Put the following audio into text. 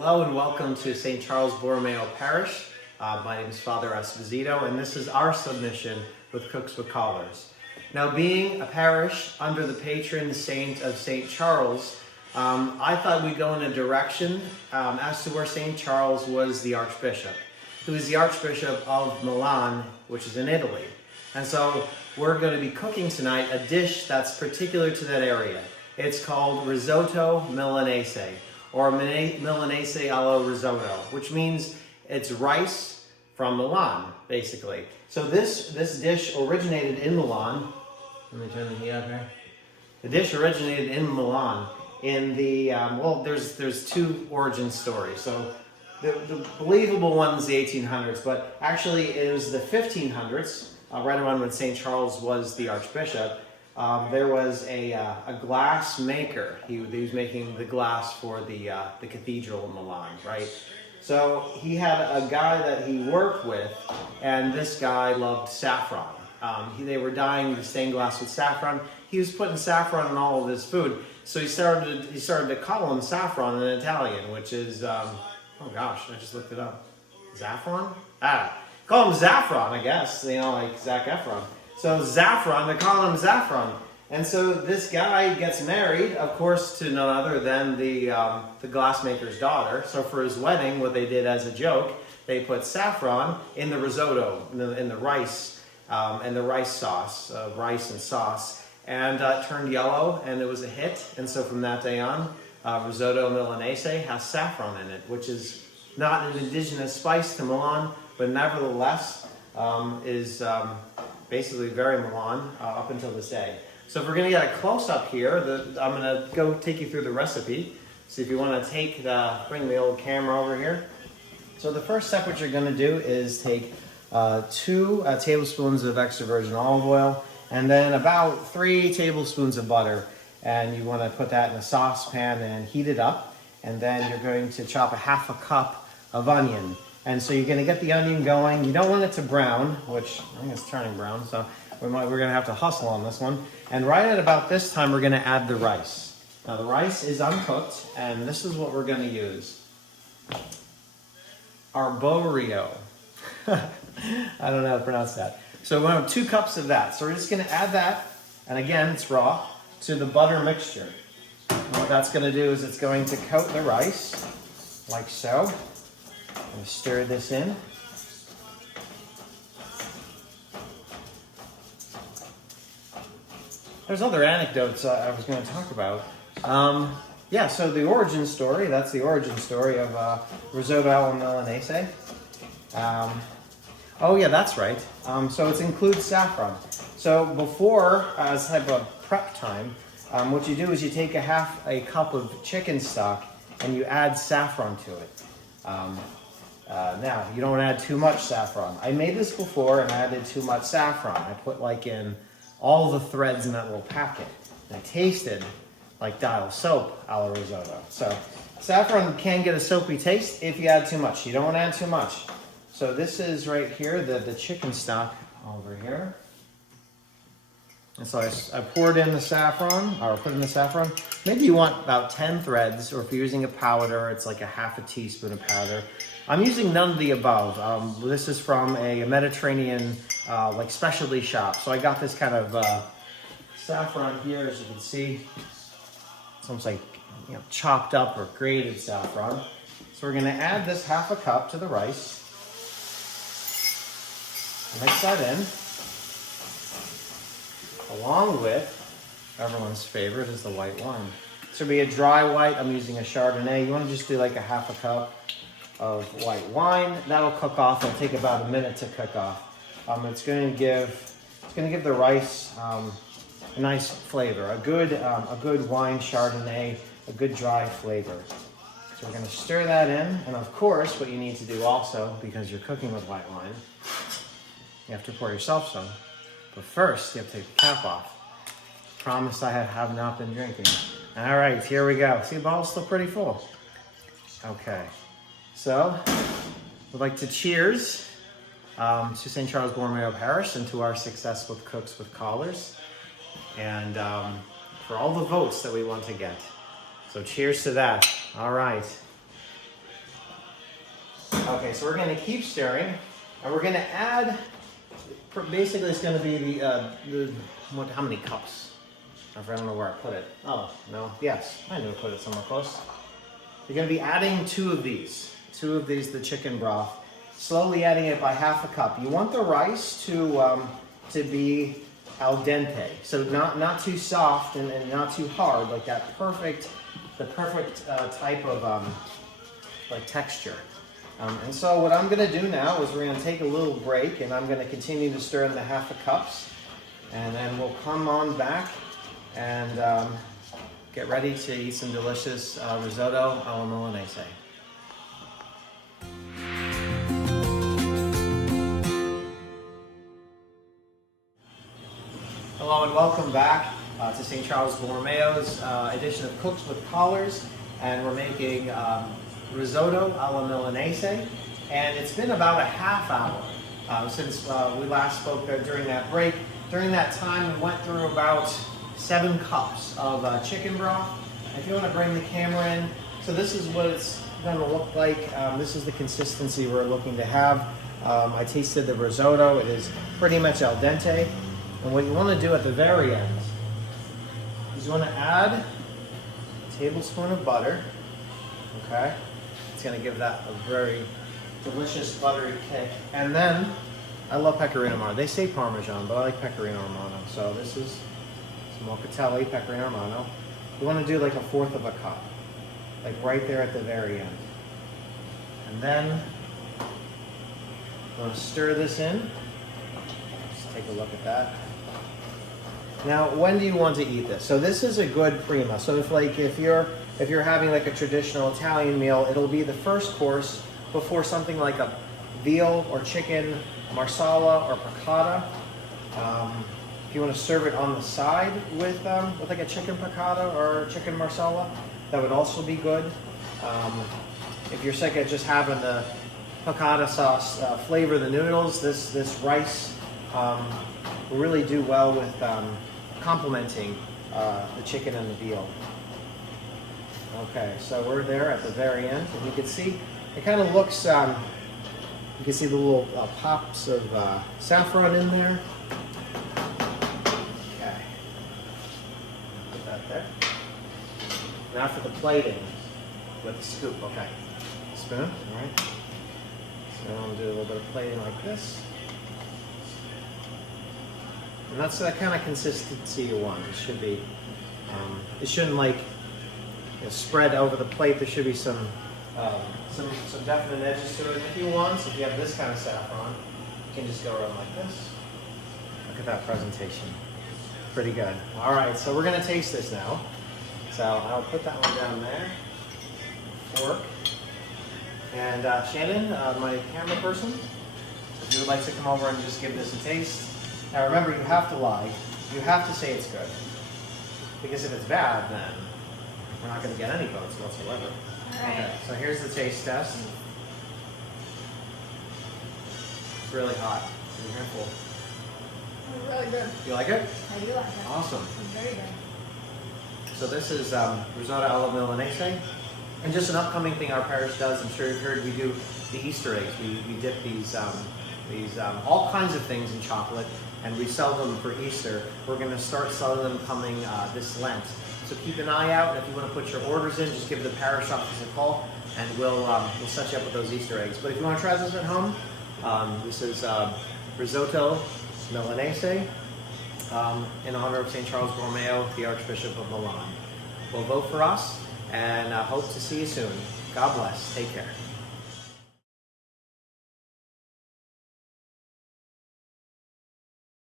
Hello and welcome to St. Charles Borromeo Parish. My name is Father Esposito, and this is our submission with Cooks with Collars. Now, being a parish under the patron saint of St. Charles, I thought we'd go in a direction as to where St. Charles was the Archbishop. He was the Archbishop of Milan, which is in Italy. And so we're going to be cooking tonight a dish that's particular to that area. It's called risotto milanese, or milanese alla risotto, which means it's rice from Milan, basically. So this dish originated in Milan. Let me turn the heat up here. The dish originated in Milan in the, there's two origin stories. So the believable one's the 1800s, but actually it was the 1500s, right around when St. Charles was the Archbishop. There was a glass maker. He was making the glass for the cathedral in Milan, right? So he had a guy that he worked with, and this guy loved saffron. They were dyeing the stained glass with saffron. He was putting saffron in all of his food, so he started to call him saffron in Italian, which is oh gosh, I just looked it up. Saffron? Call him Zaffron, I guess. Like Zac Efron. So Zaffron, they're calling him Zaffron. And so this guy gets married, of course, to none other than the glassmaker's daughter. So for his wedding, what they did as a joke, they put saffron in the risotto, in the rice, and the rice sauce, rice and sauce, and it turned yellow, and it was a hit. And so from that day on, risotto milanese has saffron in it, which is not an indigenous spice to Milan, but nevertheless is basically very Milan up until this day. So if we're going to get a close-up here, I'm going to go take you through the recipe. So if you want to bring the old camera over here. So the first step what you're going to do is take 2 tablespoons of extra virgin olive oil, and then about 3 tablespoons of butter. And you want to put that in a saucepan and heat it up. And then you're going to chop a half a cup of onion. And so you're going to get the onion going. You don't want it to brown, which I think it's turning brown, so we're going to have to hustle on this one. And right at about this time, we're going to add the rice. Now the rice is uncooked, and this is what we're going to use. Borromeo. I don't know how to pronounce that. So we're going to have 2 cups of that. So we're just going to add that, and again, it's raw, to the butter mixture. And what that's going to do is it's going to coat the rice, like so. And stir this in. There's other anecdotes I was going to talk about. So the origin story, that's the origin story of risotto alla milanese. That's right. So it includes saffron. So before, as type of prep time, what you do is you take half a cup of chicken stock and you add saffron to it. Now, you don't add too much saffron. I made this before and I added too much saffron. I put in all the threads in that little packet. And it tasted like dial soap a la risotto. So saffron can get a soapy taste if you add too much. You don't want to add too much. So this is right here, the chicken stock over here. And so I poured in the saffron, or put in the saffron. Maybe you want about 10 threads, or if you're using a powder, it's like a half a teaspoon of powder. I'm using none of the above. This is from a Mediterranean specialty shop. So I got this kind of saffron here, as you can see. It's almost like chopped up or grated saffron. So we're going to add this half a cup to the rice. Mix that in. Along with, everyone's favorite is the white wine. This will be a dry white. I'm using a Chardonnay. You want to just do like a half a cup of white wine. That'll cook off. It'll take about a minute to cook off. It's going to give the rice a nice flavor, a good wine Chardonnay, a good dry flavor. So we're going to stir that in, and of course, what you need to do also, because you're cooking with white wine, you have to pour yourself some. But first, you have to take the cap off. Promise I have not been drinking. All right, here we go. See, the bottle's still pretty full. Okay. So, we'd like to cheers to St. Charles Borromeo Parish and to our success with Cooks with Collars, and for all the votes that we want to get. So cheers to that. All right. Okay, so we're going to keep stirring, and we're going to add, basically it's going to be how many cups? I don't know where I put it. Oh, no, yes, I knew I put it somewhere close. You're going to be adding two of these, the chicken broth, slowly adding it by half a cup. You want the rice to be al dente, so not too soft and not too hard, like the perfect type of like texture. And so what I'm going to do now is we're going to take a little break, and I'm going to continue to stir in the half a cups, and then we'll come on back and get ready to eat some delicious risotto alla Milanese. Hello and welcome back to St. Charles Borromeo's edition of Cooks with Collars, and we're making risotto alla Milanese, and it's been about a half hour since we last spoke there during that break. During that time, we went through about 7 cups of chicken broth. If you want to bring the camera in, so this is what it's going to look like. This is the consistency we're looking to have. I tasted the risotto. It is pretty much al dente. And what you want to do at the very end is you want to add a tablespoon of butter. Okay, it's going to give that a very delicious buttery kick. And then, I love pecorino romano. They say Parmesan, but I like pecorino romano. So this is some Mocatelli pecorino romano. You want to do like 1/4 of a cup, like right there at the very end. And then you want to stir this in. Just take a look at that. Now, when do you want to eat this? So this is a good prima. So if you're having like a traditional Italian meal, it'll be the first course before something like a veal or chicken marsala or piccata. If you want to serve it on the side with like a chicken piccata or chicken marsala, that would also be good. If you're sick of just having the piccata sauce flavor the noodles, this rice will really do well with complementing the chicken and the veal. Okay, so we're there at the very end, and you can see it kind of looks. You can see the little pops of saffron in there. Okay, put that there. Now for the plating with the scoop. Okay, spoon. All right. So I'm gonna do a little bit of plating like this. And that's the kind of consistency you want. It should be, it shouldn't like spread over the plate. There should be some definite edges to it. If you want, if you have this kind of saffron, you can just go around like this. Look at that presentation. Pretty good. All right, so we're gonna taste this now. So I'll put that one down there. Fork. And Shannon, my camera person, if you would like to come over and just give this a taste. Now remember, you have to lie. You have to say it's good. Because if it's bad, then we're not going to get any votes whatsoever. All right. Okay, so here's the taste test. It's really hot. Be careful. It's really good. You like it? I do like it. Awesome. It's very good. So this is risotto alla Milanese. And just an upcoming thing our parish does, I'm sure you've heard, we do the Easter eggs. We dip these all kinds of things in chocolate, and we sell them for Easter. We're going to start selling them coming this Lent. So keep an eye out. If you want to put your orders in, just give the parish office a call, and we'll set you up with those Easter eggs. But if you want to try this at home, this is risotto Milanese in honor of St. Charles Borromeo, the Archbishop of Milan. Well, vote for us, and hope to see you soon. God bless. Take care.